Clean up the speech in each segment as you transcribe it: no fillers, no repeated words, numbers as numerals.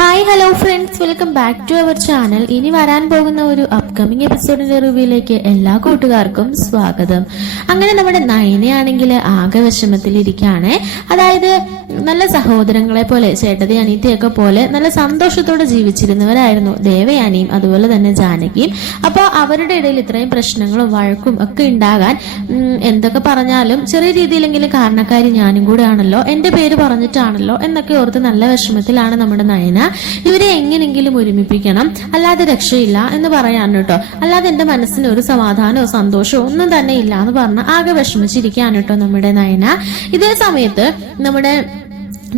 Hi hello friends, welcome back to our channel. ഇനി വരാൻ പോകുന്ന ഒരു അപ്കമിങ് എപ്പിസോഡിന്റെ റിവ്യൂയിലേക്ക് എല്ലാ കൂട്ടുകാർക്കും സ്വാഗതം. അങ്ങനെ നമ്മുടെ നയനയാണെങ്കിൽ ആകെ വിഷമത്തിലിരിക്കുകയാണ്. അതായത് നല്ല സഹോദരങ്ങളെ പോലെ, ചേട്ടതി അനീത്തിയൊക്കെ പോലെ നല്ല സന്തോഷത്തോടെ ജീവിച്ചിരുന്നവരായിരുന്നു ദേവയാനിയും അതുപോലെ തന്നെ ജാനകിയും. അപ്പോൾ അവരുടെ ഇടയിൽ ഇത്രയും പ്രശ്നങ്ങളും വഴക്കും ഒക്കെ ഉണ്ടാകാൻ എന്തൊക്കെ പറഞ്ഞാലും ചെറിയ രീതിയിലെങ്കിലും കാരണക്കാരി ഞാനും കൂടെ ആണല്ലോ, എന്റെ പേര് പറഞ്ഞിട്ടാണല്ലോ എന്നൊക്കെ ഓർത്ത് നല്ല വിഷമത്തിലാണ് നമ്മുടെ നയന. ഇവരെ എങ്ങനെങ്കിലും ഒരുമിപ്പിക്കണം, അല്ലാതെ രക്ഷയില്ല എന്ന് പറയാൻ കേട്ടോ. അല്ലാതെ എന്റെ മനസ്സിന് ഒരു സമാധാനമോ സന്തോഷമോ ഒന്നും തന്നെ ഇല്ല എന്ന് പറഞ്ഞ ആകെ വിഷമിച്ചിരിക്കുകയാണ് കേട്ടോ നമ്മുടെ നയന. ഇതേ സമയത്ത് നമ്മുടെ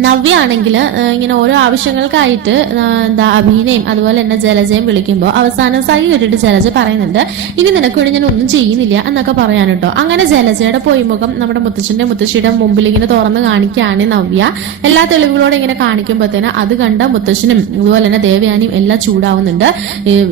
നവ്യ ആണെങ്കിൽ ഇങ്ങനെ ഓരോ ആവശ്യങ്ങൾക്കായിട്ട് അഭിനയം അതുപോലെ തന്നെ ജലജയും വിളിക്കുമ്പോൾ അവസാനം സൈ കേട്ടിട്ട് ജലജ പറയുന്നുണ്ട്, ഇനി നിനക്ക് വേണ്ടി ഞാൻ ഒന്നും ചെയ്യുന്നില്ല എന്നൊക്കെ പറയാൻ കേട്ടോ. അങ്ങനെ ജലജയുടെ പൊയ്മുഖം നമ്മുടെ മുത്തശ്ശിയുടെ മുമ്പിൽ ഇങ്ങനെ തുറന്ന് കാണിക്കുകയാണ് നവ്യ. എല്ലാ തെളിവുകളോടെ ഇങ്ങനെ കാണിക്കുമ്പോഴത്തേന് അത് കണ്ട മുത്തശ്ശനും അതുപോലെ തന്നെ ദേവയാനിയും എല്ലാം ചൂടാവുന്നുണ്ട്.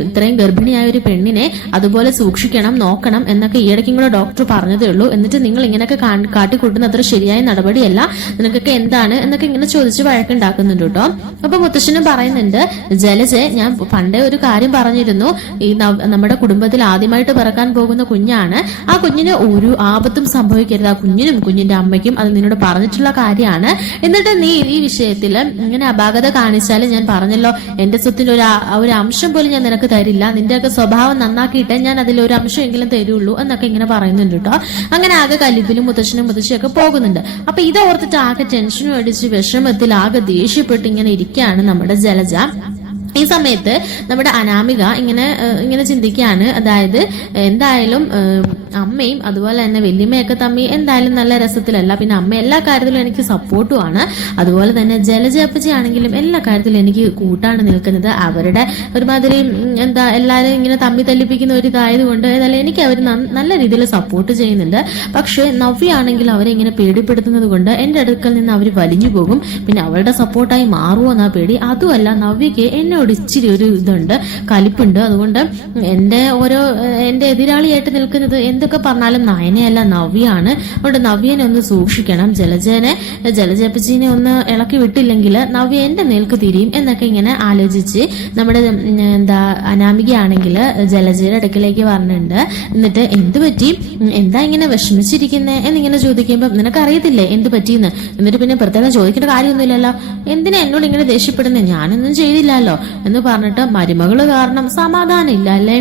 ഇത്രയും ഗർഭിണിയായ ഒരു പെണ്ണിനെ അതുപോലെ സൂക്ഷിക്കണം, നോക്കണം എന്നൊക്കെ ഈയിടയ്ക്കും കൂടെ ഡോക്ടർ പറഞ്ഞതേ ഉള്ളൂ. എന്നിട്ട് നിങ്ങൾ ഇങ്ങനെയൊക്കെ കാട്ടിക്കൂട്ടുന്ന അത്ര ശരിയായ നടപടിയല്ല, നിനക്കൊക്കെ എന്താണ് എന്നൊക്കെ ഇങ്ങനെ ചോദിച്ച് വഴക്കുണ്ടാക്കുന്നുണ്ട് കേട്ടോ. അപ്പൊ മുത്തശ്ശനും പറയുന്നുണ്ട്, ജലജെ ഞാൻ പണ്ടേ ഒരു കാര്യം പറഞ്ഞിരുന്നു, ഈ നമ്മുടെ കുടുംബത്തിൽ ആദ്യമായിട്ട് പിറക്കാൻ പോകുന്ന കുഞ്ഞാണ്, ആ കുഞ്ഞിന് ഒരു ആപത്തും സംഭവിക്കരുത്, ആ കുഞ്ഞിനും കുഞ്ഞിന്റെ അമ്മയ്ക്കും അത് നിന്നോട് പറഞ്ഞിട്ടുള്ള കാര്യമാണ്. എന്നിട്ട് നീ ഈ വിഷയത്തിൽ ഇങ്ങനെ അപാകത കാണിച്ചാൽ ഞാൻ പറഞ്ഞല്ലോ, എന്റെ സ്വത്തിന്റെ ഒരു അംശം പോലും ഞാൻ നിനക്ക് തരില്ല, നിന്റെയൊക്കെ സ്വഭാവം നന്നാക്കിയിട്ടേ ഞാൻ അതിൽ ഒരു അംശമെങ്കിലും തരുള്ളൂ എന്നൊക്കെ ഇങ്ങനെ പറയുന്നുണ്ട് കേട്ടോ. അങ്ങനെ ആകെ കലിപ്പിലും മുത്തശ്ശനും മുത്തശ്ശിയൊക്കെ പോകുന്നുണ്ട്. അപ്പൊ ഇത് ഓർത്തിട്ട് ആകെ ടെൻഷനും അടിച്ച് വിഷമത്തിൽ ആകെ ദേഷ്യപ്പെട്ട് ഇങ്ങനെ ഇരിക്കുകയാണ് നമ്മുടെ ജലജ. ഈ സമയത്ത് നമ്മുടെ അനാമിക ഇങ്ങനെ ചിന്തിക്കുകയാണ്, അതായത് എന്തായാലും അമ്മയും അതുപോലെ തന്നെ വല്യമ്മയൊക്കെ തമ്മി എന്തായാലും നല്ല രസത്തിലല്ല, പിന്നെ അമ്മ എല്ലാ കാര്യത്തിലും എനിക്ക് സപ്പോർട്ടുമാണ്, അതുപോലെ തന്നെ ജലജപ്പച്ചി ആണെങ്കിലും എല്ലാ കാര്യത്തിലും എനിക്ക് കൂട്ടാണ് നിൽക്കുന്നത്. അവരുടെ ഒരുമാതിരി എല്ലാവരും ഇങ്ങനെ തമ്മി തല്ലിപ്പിക്കുന്ന ഒരു ഇതായത് കൊണ്ട് ഏതായാലും എനിക്ക് അവർ നല്ല രീതിയിൽ സപ്പോർട്ട് ചെയ്യുന്നുണ്ട്. പക്ഷെ നവ്യ ആണെങ്കിൽ അവരെ ഇങ്ങനെ പേടിപ്പെടുത്തുന്നത് കൊണ്ട് എന്റെ അടുക്കൽ നിന്ന് അവർ വലിഞ്ഞു പോകും, പിന്നെ അവരുടെ സപ്പോർട്ടായി മാറുമോ എന്നാ പേടി. അതുമല്ല, നവ്യക്ക് എന്നോട് ഇച്ചിരി ഒരു ഇതുണ്ട്, കലിപ്പുണ്ട്. അതുകൊണ്ട് എന്റെ എതിരാളിയായിട്ട് നിൽക്കുന്നത് എന്തൊക്കെ പറഞ്ഞാലും നയനയല്ല, നവ്യാണ്. അതുകൊണ്ട് നവ്യനെ ഒന്ന് സൂക്ഷിക്കണം, ജലജപ്പച്ചീനെ ഒന്ന് ഇളക്കി വിട്ടില്ലെങ്കിൽ നവ്യ എന്റെ നേർക്ക് തിരിയും എന്നൊക്കെ ഇങ്ങനെ ആലോചിച്ച് നമ്മുടെ അനാമികയാണെങ്കിൽ ജലജയുടെ അടുക്കിലേക്ക് പറഞ്ഞിട്ടുണ്ട്. എന്നിട്ട് എന്ത് പറ്റി, എന്താ ഇങ്ങനെ വിഷമിച്ചിരിക്കുന്നേ എന്നിങ്ങനെ ചോദിക്കുമ്പോ നിനക്കറിയത്തില്ലേ എന്ത് പറ്റിയെന്ന്. എന്നിട്ട് പിന്നെ പ്രത്യേകം ചോദിക്കേണ്ട കാര്യമൊന്നുമില്ലല്ലോ, എന്തിനാ എന്നോട് ഇങ്ങനെ ദേഷ്യപ്പെടുന്നേ, ഞാനൊന്നും ചെയ്തില്ലല്ലോ എന്ന് പറഞ്ഞിട്ട് മരുമകള് കാരണം സമാധാനം ഇല്ല അല്ലേ.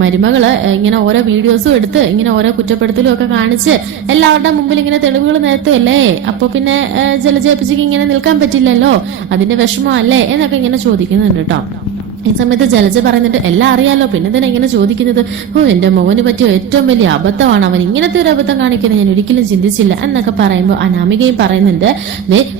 മരുമകള് ഇങ്ങനെ ഓരോ വീഡിയോസും എടുത്ത് ഇങ്ങനെ ഓരോ കുറ്റപ്പെടുത്തലും ഒക്കെ കാണിച്ച് എല്ലാവരുടെ മുമ്പിൽ ഇങ്ങനെ തെളിവുകൾ നിരത്തുമല്ലേ, അപ്പൊ പിന്നെ ജലജയപ്പച്ചിക്ക് ഇങ്ങനെ നിൽക്കാൻ പറ്റില്ലല്ലോ, അതിന്റെ വിഷമം അല്ലേ എന്നൊക്കെ ഇങ്ങനെ ചോദിക്കുന്നുണ്ട് കേട്ടോ. ഈ സമയത്ത് ജലജ പറയുന്നുണ്ട്, എല്ലാം അറിയാലോ, പിന്നെ തന്നെ ഇങ്ങനെ ചോദിക്കുന്നത്, എന്റെ മോന് പറ്റിയ ഏറ്റവും വലിയ അബദ്ധമാണ്, അവൻ ഇങ്ങനത്തെ ഒരു അബദ്ധം കാണിക്കുന്നത് ഞാൻ ഒരിക്കലും ചിന്തിച്ചില്ല എന്നൊക്കെ പറയുമ്പോൾ അനാമികയും പറയുന്നുണ്ട്,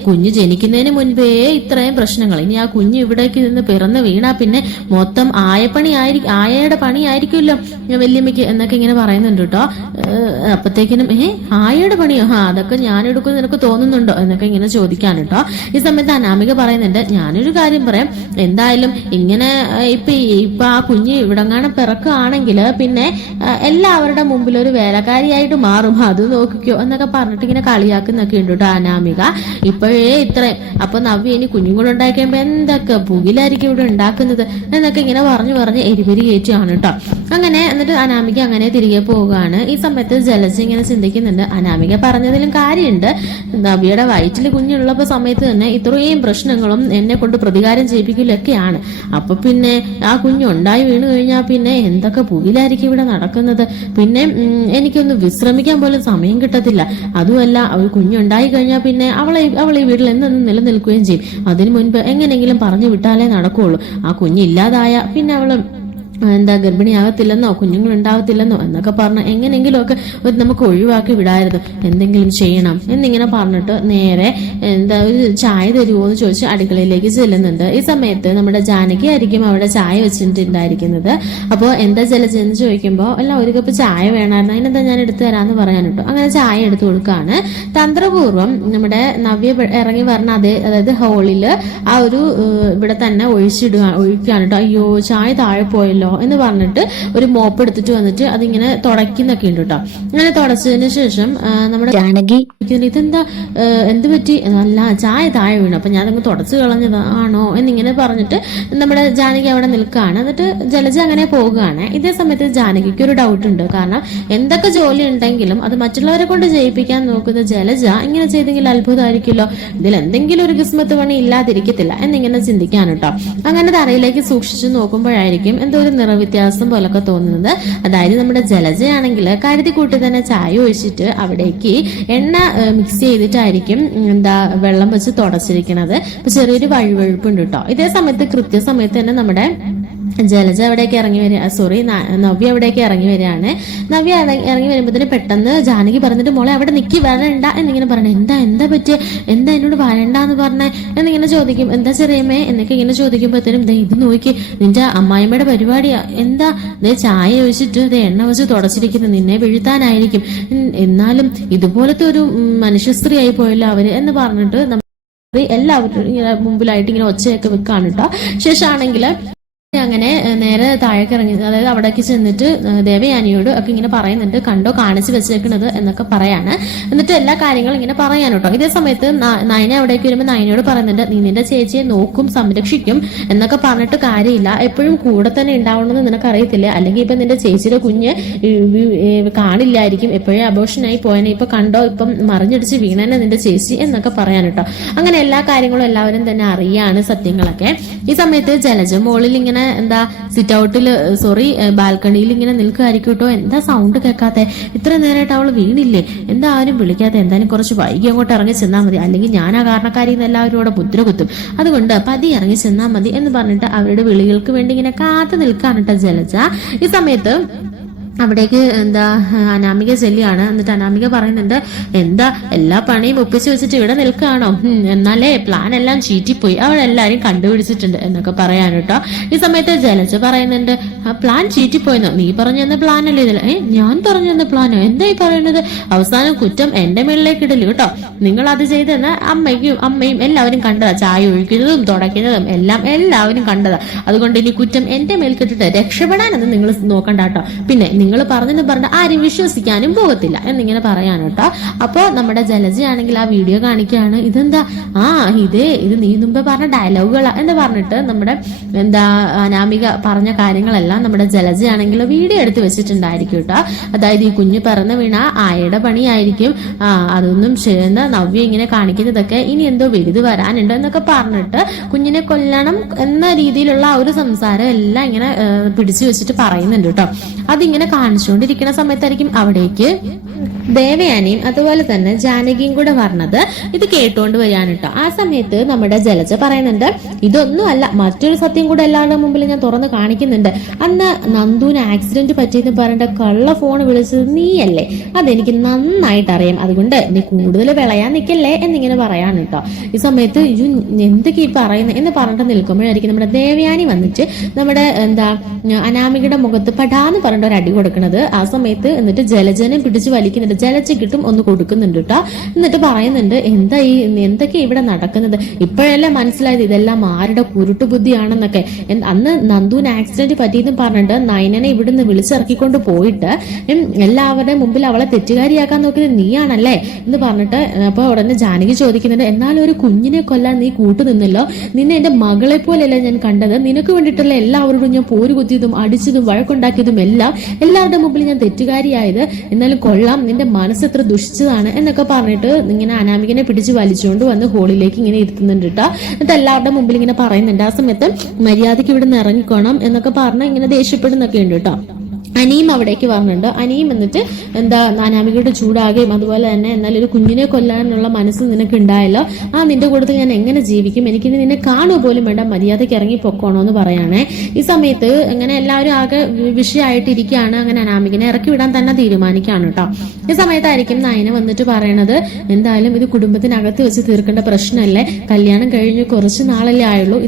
കുഞ്ഞ് ജനിക്കുന്നതിന് മുൻപേ ഇത്രയും പ്രശ്നങ്ങൾ, ഇനി ആ കുഞ്ഞ് ഇവിടേക്ക് നിന്ന് പിറന്ന് വീണാ പിന്നെ മൊത്തം ആയയുടെ പണിയായിരിക്കുമല്ലോ വല്യമ്മയ്ക്ക് എന്നൊക്കെ ഇങ്ങനെ പറയുന്നുണ്ട് കേട്ടോ. അപ്പത്തേക്കിനും ആയയുടെ പണിയോ, അതൊക്കെ ഞാൻ എടുക്കും നിനക്ക് തോന്നുന്നുണ്ടോ എന്നൊക്കെ ഇങ്ങനെ ചോദിക്കാൻ കേട്ടോ. ഈ സമയത്ത് അനാമിക പറയുന്നുണ്ട്, ഞാനൊരു കാര്യം പറയാം, എന്തായാലും ഇങ്ങനെ ഇപ്പൊ ആ കുഞ്ഞ് ഇവിടെങ്ങാനും പിറക്കുകയാണെങ്കിൽ പിന്നെ എല്ലാവരുടെ മുമ്പിൽ ഒരു വേലക്കാരിയായിട്ട് മാറും, അത് നോക്കിക്കോ എന്നൊക്കെ പറഞ്ഞിട്ട് ഇങ്ങനെ കളിയാക്കുന്നൊക്കെ ഉണ്ട് കേട്ടോ അനാമിക. ഇപ്പോഴേ ഇത്രയും, അപ്പൊ നവ്യ ഇനി കുഞ്ഞുങ്ങളുണ്ടായി കഴിയുമ്പോ എന്തൊക്കെ പുകിലായിരിക്കും ഇവിടെ ഉണ്ടാക്കുന്നത് എന്നൊക്കെ ഇങ്ങനെ പറഞ്ഞ് എരിപെരി കയറ്റുകയാണ് കേട്ടോ. അങ്ങനെ എന്നിട്ട് അനാമിക അങ്ങനെ തിരികെ പോവുകയാണ്. ഈ സമയത്ത് ജലജ ഇങ്ങനെ ചിന്തിക്കുന്നുണ്ട്, അനാമിക പറഞ്ഞതിലും കാര്യമുണ്ട്, നവ്യയുടെ വയറ്റിൽ കുഞ്ഞുള്ളപ്പോ സമയത്ത് തന്നെ ഇത്രയും പ്രശ്നങ്ങളും എന്നെ കൊണ്ട് പ്രതികാരം ചെയ്യിപ്പിക്കലൊക്കെയാണ്. അപ്പൊ പിന്നെ ആ കുഞ്ഞുണ്ടായി വീണ് കഴിഞ്ഞാൽ പിന്നെ എന്തൊക്കെ പുകിലായിരിക്കും ഇവിടെ നടക്കുന്നത്, പിന്നെ എനിക്കൊന്ന് വിശ്രമിക്കാൻ പോലും സമയം കിട്ടത്തില്ല. അതുമല്ല, ഒരു കുഞ്ഞുണ്ടായി കഴിഞ്ഞാൽ പിന്നെ അവൾ ഈ വീട്ടിൽ എന്നും നിലനിൽക്കുകയും ചെയ്യും. അതിനു മുൻപ് എങ്ങനെയെങ്കിലും പറഞ്ഞു വിട്ടാലേ നടക്കുള്ളൂ. ആ കുഞ്ഞില്ലാതായ പിന്നെ അവള് ഗർഭിണിയാകത്തില്ലെന്നോ കുഞ്ഞുങ്ങൾ ഉണ്ടാകത്തില്ലെന്നോ എന്നൊക്കെ പറഞ്ഞ് എങ്ങനെയെങ്കിലുമൊക്കെ നമുക്ക് ഒഴിവാക്കി വിടായിരുന്നു, എന്തെങ്കിലും ചെയ്യണം എന്നിങ്ങനെ പറഞ്ഞിട്ട് നേരെ ഒരു ചായ തരുമോ എന്ന് ചോദിച്ച് അടുക്കളയിലേക്ക് ചെല്ലുന്നുണ്ട്. ഈ സമയത്ത് നമ്മുടെ ജാനകി ആയിരിക്കും അവിടെ ചായ വെച്ചിട്ടുണ്ടായിരിക്കുന്നത്. അപ്പോൾ എന്താ ജലജെന്ന് ചോദിക്കുമ്പോൾ എല്ലാം ഒരു കപ്പ് ചായ വേണമായിരുന്നു, അതിനെന്താ ഞാൻ എടുത്തു തരാമെന്ന് പറയാൻ കേട്ടോ. അങ്ങനെ ചായ എടുത്തു കൊടുക്കാണ്. തന്ത്രപൂർവ്വം നമ്മുടെ നവ്യ ഇറങ്ങി പറഞ്ഞ അതായത് ഹോളില് ആ ഒരു ഇവിടെ തന്നെ ഒഴിക്കുകയാണ് കേട്ടോ. അയ്യോ ചായ താഴെ പോയല്ലോ എന്ന് പറഞ്ഞിട്ട് ഒരു മോപ്പ് എടുത്തിട്ട് വന്നിട്ട് അതിങ്ങനെ തുടയ്ക്കുന്നൊക്കെ ഉണ്ട് കേട്ടോ. അങ്ങനെ തുടച്ചതിന് ശേഷം നമ്മുടെ ജാനകി ഇതെന്താ എന്ത് പറ്റി, അല്ല ചായ താഴെ വീണു, അപ്പൊ ഞാൻ അങ്ങ് തുടച്ചു കളഞ്ഞതാണോ എന്നിങ്ങനെ പറഞ്ഞിട്ട് നമ്മുടെ ജാനകി അവിടെ നിൽക്കുകയാണ്. എന്നിട്ട് ജലജ അങ്ങനെ പോവുകയാണ്. ഇതേ സമയത്ത് ജാനകിക്ക് ഒരു ഡൗട്ട് ഉണ്ട്. കാരണം എന്തൊക്കെ ജോലി ഉണ്ടെങ്കിലും അത് മറ്റുള്ളവരെ കൊണ്ട് ചെയ്യിപ്പിക്കാൻ നോക്കുന്ന ജലജ ഇങ്ങനെ ചെയ്തെങ്കിൽ അത്ഭുതമായിരിക്കുമല്ലോ, ഇതിൽ എന്തെങ്കിലും ഒരു കിസ്മത്ത് പണി ഇല്ലാതിരിക്കത്തില്ല എന്നിങ്ങനെ ചിന്തിക്കാൻ കേട്ടോ. അങ്ങനെ തറയിലേക്ക് സൂക്ഷിച്ചു നോക്കുമ്പോഴായിരിക്കും എന്തോ ഒരു നിറവ്യത്യാസം പോലൊക്കെ തോന്നുന്നത്. അതായത് നമ്മുടെ ജലജയാണെങ്കിൽ കരുതി കൂട്ടി തന്നെ ചായ ഒഴിച്ചിട്ട് അവിടേക്ക് എണ്ണ മിക്സ് ചെയ്തിട്ടായിരിക്കും വെള്ളം വെച്ച് തുടച്ചിരിക്കുന്നത്. അപ്പൊ ചെറിയൊരു വഴുവഴുപ്പുണ്ട് കേട്ടോ. ഇതേ സമയത്ത് കൃത്യസമയത്ത് തന്നെ നമ്മുടെ ജലജ അവിടേക്ക് ഇറങ്ങി വരിക, നവ്യ അവിടേക്ക് ഇറങ്ങി വരികയാണ്. നവ്യ ഇറങ്ങി വരുമ്പോഴത്തേന് പെട്ടെന്ന് ജാനകി പറഞ്ഞിട്ട് മോളെ അവിടെ നിക്കി വരണ്ട എന്നിങ്ങനെ പറഞ്ഞു. എന്താ പറ്റിയ, എന്താ എന്നോട് വരണ്ടെന്ന് പറഞ്ഞേ എന്നിങ്ങനെ ചോദിക്കും. എന്താ ചെറിയമ്മേ എന്നൊക്കെ ഇങ്ങനെ ചോദിക്കുമ്പോഴത്തേനും ഇത് നോക്കി നിന്റെ അമ്മായിമ്മയുടെ പരിപാടിയാ, എന്താ ചായ ഒഴിച്ചിട്ട് എണ്ണ വെച്ച് തുടച്ചിരിക്കുന്നു, നിന്നെ വീഴ്ത്താനായിരിക്കും, എന്നാലും ഇതുപോലത്തെ ഒരു മനുഷ്യ സ്ത്രീ ആയി പോയല്ലോ അവര് എന്ന് പറഞ്ഞിട്ട് എല്ലാവരും ഇങ്ങനെ മുമ്പിലായിട്ട് ഇങ്ങനെ ഒച്ചയൊക്കെ വെക്കാണ് കേട്ടോ. ശേഷമാണെങ്കിൽ അങ്ങനെ നേരെ താഴേക്ക് ഇറങ്ങി, അതായത് അവിടേക്ക് ചെന്നിട്ട് ദേവയാനിയോട് ഒക്കെ ഇങ്ങനെ പറയുന്നുണ്ട്, കണ്ടോ കാണിച്ചു വെച്ചേക്കണത് എന്നൊക്കെ പറയാണ്. എന്നിട്ട് എല്ലാ കാര്യങ്ങളും ഇങ്ങനെ പറയാൻ കേട്ടോ. ഇതേ സമയത്ത് നയന അവിടേക്ക് വരുമ്പോൾ നയനയോട് പറയുന്നുണ്ട്, നീ നിന്റെ ചേച്ചിയെ നോക്കും സംരക്ഷിക്കും എന്നൊക്കെ പറഞ്ഞിട്ട് കാര്യമില്ല, എപ്പോഴും കൂടെ തന്നെ ഉണ്ടാവണമെന്ന് നിനക്ക് അറിയത്തില്ലേ, അല്ലെങ്കിൽ ഇപ്പൊ നിന്റെ ചേച്ചിയുടെ കുഞ്ഞ് കാണില്ലായിരിക്കും, എപ്പോഴും അബോഷനായി പോയനെ, ഇപ്പൊ കണ്ടോ ഇപ്പം മറിഞ്ഞടിച്ച് വീണനെ നിന്റെ ചേച്ചി എന്നൊക്കെ പറയാൻ കേട്ടോ. അങ്ങനെ എല്ലാ കാര്യങ്ങളും എല്ലാവരും തന്നെ അറിയാണ് സത്യങ്ങളൊക്കെ. ഈ സമയത്ത് ജലജ മോളിൽ ഇങ്ങനെ സിറ്റ് ഔട്ടില് ബാൽക്കണിയിൽ ഇങ്ങനെ നിൽക്കുമായിരിക്കും കേട്ടോ. എന്താ സൗണ്ട് കേൾക്കാത്തെ, ഇത്ര നേരമായിട്ട് അവള് വീണില്ലേ, എന്താ ആരും വിളിക്കാതെ, എന്തായാലും കുറച്ച് വൈകി അങ്ങോട്ട് ഇറങ്ങി ചെന്നാൽ മതി, അല്ലെങ്കിൽ ഞാൻ ആ കാരണക്കാരി എന്ന് എല്ലാവരും ഇവിടെ മുദ്ര കുത്തും, അതുകൊണ്ട് പതി ഇറങ്ങി ചെന്നാൽ മതി എന്ന് പറഞ്ഞിട്ട് അവരുടെ വിളികൾക്ക് വേണ്ടി ഇങ്ങനെ കാത്തു നിൽക്കാണ് കേട്ടോ ജലജ. ഈ സമയത്ത് അവിടേക്ക് അനാമിക ചെല്ലിയാണ്. എന്നിട്ട് അനാമിക പറയുന്നുണ്ട്, എന്താ എല്ലാ പണിയും ഒപ്പിച്ചു വെച്ചിട്ട് ഇവിടെ നിൽക്കുകയാണോ, എന്നാലേ പ്ലാൻ എല്ലാം ചീറ്റിപ്പോയി, അവളെല്ലാരും കണ്ടുപിടിച്ചിട്ടുണ്ട് എന്നൊക്കെ പറയാൻ കേട്ടോ. ഈ സമയത്ത് ജലജ പറയുന്നുണ്ട്, പ്ലാൻ ചീറ്റിപ്പോയെന്നോ, നീ പറഞ്ഞു തന്ന പ്ലാൻ അല്ലേ ഇതിൽ, ഞാൻ പറഞ്ഞു തന്ന പ്ലാനോ, എന്തായി പറയുന്നത്, അവസാനം കുറ്റം എന്റെ മേളിലേക്ക് ഇടല് കേട്ടോ, നിങ്ങൾ അത് ചെയ്തെന്ന് അമ്മയും എല്ലാവരും കണ്ടതാ, ചായ ഒഴിക്കുന്നതും തുടയ്ക്കുന്നതും എല്ലാവരും കണ്ടതാ, അതുകൊണ്ട് ഇനി കുറ്റം എന്റെ മേൽ കിട്ടിട്ട് രക്ഷപ്പെടാനൊന്നും നിങ്ങൾ നോക്കണ്ട കേട്ടോ, പിന്നെ നിങ്ങൾ പറഞ്ഞെന്ന് പറഞ്ഞ ആരും വിശ്വസിക്കാനും പോകത്തില്ല എന്നിങ്ങനെ പറയാൻ കേട്ടോ. അപ്പോ നമ്മുടെ ജലജയാണെങ്കിൽ ആ വീഡിയോ കാണിക്കുകയാണ്. ഇതെന്താ ഇത് നീ മുമ്പ് പറഞ്ഞ ഡയലോഗുകളാ എന്ന് പറഞ്ഞിട്ട് നമ്മുടെ അനാമിക പറഞ്ഞ കാര്യങ്ങളെല്ലാം നമ്മുടെ ജലജയാണെങ്കിൽ വീഡിയോ എടുത്ത് വെച്ചിട്ടുണ്ടായിരിക്കും കേട്ടോ. അതായത് ഈ കുഞ്ഞ് പിറന്നു വീണ ആയയുടെ പണിയായിരിക്കും, അതൊന്നും നവ്യ ഇങ്ങനെ കാണിക്കുന്നതൊക്കെ ഇനി എന്തോ വലുത് വരാനുണ്ട് എന്നൊക്കെ പറഞ്ഞിട്ട് കുഞ്ഞിനെ കൊല്ലണം എന്ന രീതിയിലുള്ള ആ ഒരു സംസാരം എല്ലാം ഇങ്ങനെ പിടിച്ചു വെച്ചിട്ട് പറയുന്നുണ്ട് കേട്ടോ. അതിങ്ങനെ കാണിച്ചുകൊണ്ടിരിക്കുന്ന സമയത്തായിരിക്കും അവിടേക്ക് ദേവയാനിയും അതുപോലെ തന്നെ ജാനകിയും കൂടെ പറഞ്ഞത്. ഇത് കേട്ടോണ്ട് വരികയാണ് കേട്ടോ. ആ സമയത്ത് നമ്മുടെ ജലജ പറയുന്നുണ്ട്, ഇതൊന്നും അല്ല, മറ്റൊരു സത്യം കൂടെ എല്ലാവരുടെ മുമ്പിൽ ഞാൻ തുറന്ന് കാണിക്കുന്നുണ്ട്. അന്ന് നന്ദുവിന് ആക്സിഡന്റ് പറ്റിയെന്ന് പറഞ്ഞിട്ട് കള്ള ഫോൺ വിളിച്ചത് നീയല്ലേ, അതെനിക്ക് നന്നായിട്ട് അറിയാം, അതുകൊണ്ട് നീ കൂടുതൽ വിളയാൻ നിൽക്കല്ലേ എന്നിങ്ങനെ പറയാൻ കേട്ടോ. ഈ സമയത്ത് എന്തൊക്കെ ഈ പറയുന്നത് എന്ന് പറഞ്ഞിട്ട് നിൽക്കുമ്പോഴായിരിക്കും നമ്മുടെ ദേവയാനി വന്നിട്ട് നമ്മുടെ അനാമികയുടെ മുഖത്ത് പടാന്ന് പറഞ്ഞിട്ട് ഒരു അടി കൊടുക്കുന്നത്. ആ സമയത്ത് എന്നിട്ട് ജലജനെ പിടിച്ച് വലിക്കുന്നുണ്ട്, ജലജയ്ക്കിട്ടും ഒന്ന് കൊടുക്കുന്നുണ്ട് കേട്ടോ. എന്നിട്ട് പറയുന്നുണ്ട്, എന്തൊക്കെ ഇവിടെ നടക്കുന്നത്, ഇപ്പോഴെല്ലാം മനസ്സിലായത് ഇതെല്ലാം ആരുടെ കുരുട്ടു ബുദ്ധിയാണെന്നൊക്കെ. അന്ന് നന്ദുവിന് ആക്സിഡന്റ് പറ്റിയെന്ന് പറഞ്ഞിട്ട് നയനനെ ഇവിടുന്ന് വിളിച്ചിറക്കിക്കൊണ്ട് പോയിട്ട് എല്ലാവരുടെയും മുമ്പിൽ അവളെ തെറ്റുകാരിയാക്കാൻ നോക്കിയത് നീയാണല്ലേ എന്ന് പറഞ്ഞിട്ട് അപ്പൊ ഉടനെ ജാനകി ചോദിക്കുന്നുണ്ട്, എന്നാലും ഒരു കുഞ്ഞിനെ കൊല്ലാൻ നീ കൂട്ടുനിന്നല്ലോ, നിന്നെ എന്റെ മകളെ പോലെയല്ല ഞാൻ കണ്ടത്, നിനക്ക് വേണ്ടിയിട്ടുള്ള എല്ലാവരോടും ഞാൻ പോരു കുത്തിയതും അടിച്ചതും വഴക്കുണ്ടാക്കിയതും എല്ലാവരുടെ മുമ്പിൽ ഞാൻ തെറ്റുകാരിയായത്, എന്നാലും കൊള്ളാം, നിന്റെ മനസ്സെത്ര ദുഷിച്ചതാണ് എന്നൊക്കെ പറഞ്ഞിട്ട് ഇങ്ങനെ അനാമികനെ പിടിച്ച് വലിച്ചുകൊണ്ട് വന്ന് ഹോളിലേക്ക് ഇങ്ങനെ ഇരുത്തുന്നുണ്ട് കേട്ടോ. എന്നിട്ട് എല്ലാവരുടെ മുമ്പിൽ ഇങ്ങനെ പറയുന്നുണ്ട്, ആ സമയത്ത് മര്യാദയ്ക്ക് ഇവിടെ നിന്ന് ഇറങ്ങിക്കോണം എന്നൊക്കെ പറഞ്ഞ് ഇങ്ങനെ ദേഷ്യപ്പെടുന്നൊക്കെ ഉണ്ട് കേട്ടോ. അനിയും അവിടേക്ക് പറഞ്ഞിട്ടുണ്ട്. അനിയും എന്നിട്ട് അനാമികയുടെ ചൂടാകുകയും അതുപോലെ തന്നെ എന്നാൽ ഒരു കുഞ്ഞിനെ കൊല്ലാനുള്ള മനസ്സ് നിനക്ക് ഉണ്ടായല്ലോ, നിന്റെ കൂട്ടത്തിൽ ഞാൻ എങ്ങനെ ജീവിക്കും, എനിക്കിനി നിന്നെ കാണുക പോലും വേണ്ട, മര്യാദയ്ക്ക് ഇറങ്ങി പൊക്കോണോ എന്ന് പറയാണേ. ഈ സമയത്ത് അങ്ങനെ എല്ലാവരും ആകെ വിഷയമായിട്ടിരിക്കുകയാണ്. അങ്ങനെ അനാമികനെ ഇറക്കി വിടാൻ തന്നെ തീരുമാനിക്കുകയാണ് കേട്ടോ. ഈ സമയത്തായിരിക്കും നയന വന്നിട്ട് പറയണത്, എന്തായാലും ഇത് കുടുംബത്തിനകത്ത് വെച്ച് തീർക്കേണ്ട പ്രശ്നമല്ലേ, കല്യാണം കഴിഞ്ഞ് കുറച്ച് നാളല്ലേ ആയുള്ളൂ,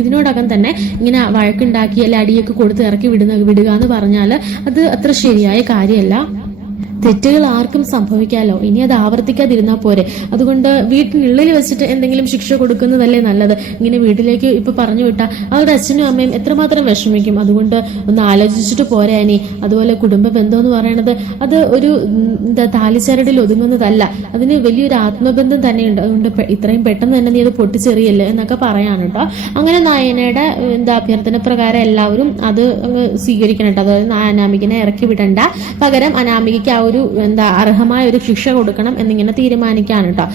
ഇതിനോടകം തന്നെ ഇങ്ങനെ വഴക്കുണ്ടാക്കി അല്ലെ അടിയൊക്കെ കൊടുത്ത് ഇറക്കി വിടുക എന്ന് പറഞ്ഞാൽ അത് അത്ര ശരിയായ കാര്യമല്ല. തെറ്റുകൾ ആർക്കും സംഭവിക്കാലോ, ഇനി അത് ആവർത്തിക്കാതിരുന്നാൽ പോരെ. അതുകൊണ്ട് വീട്ടിനുള്ളിൽ വെച്ചിട്ട് എന്തെങ്കിലും ശിക്ഷ കൊടുക്കുന്നതല്ലേ നല്ലത്. ഇങ്ങനെ വീട്ടിലേക്ക് ഇപ്പൊ പറഞ്ഞു വിട്ടാൽ അവരുടെ അച്ഛനും അമ്മയും എത്രമാത്രം വിഷമിക്കും. അതുകൊണ്ട് ഒന്ന് ആലോചിച്ചിട്ട് പോരെ അനി. അതുപോലെ കുടുംബ ബന്ധം എന്ന് പറയുന്നത് അത് ഒരു താലിച്ചാരടിൽ ഒതുങ്ങുന്നതല്ല, അതിന് വലിയൊരു ആത്മബന്ധം തന്നെയുണ്ട്. അതുകൊണ്ട് ഇത്രയും പെട്ടെന്ന് തന്നെ നീ അത് പൊട്ടിച്ചെറിയല്ലേ എന്നൊക്കെ പറയാണ് കേട്ടോ. അങ്ങനെ നയനയുടെ അഭ്യർത്ഥന പ്രകാരം എല്ലാവരും അത് സ്വീകരിക്കണം കേട്ടോ. അതായത് അനാമികനെ ഇറക്കി വിടണ്ട, പകരം അനാമികയ്ക്ക് ആ ഒരു അർഹമായ ഒരു ശിക്ഷ കൊടുക്കണം എന്നിങ്ങനെ തീരുമാനിക്കാണ് കേട്ടോ.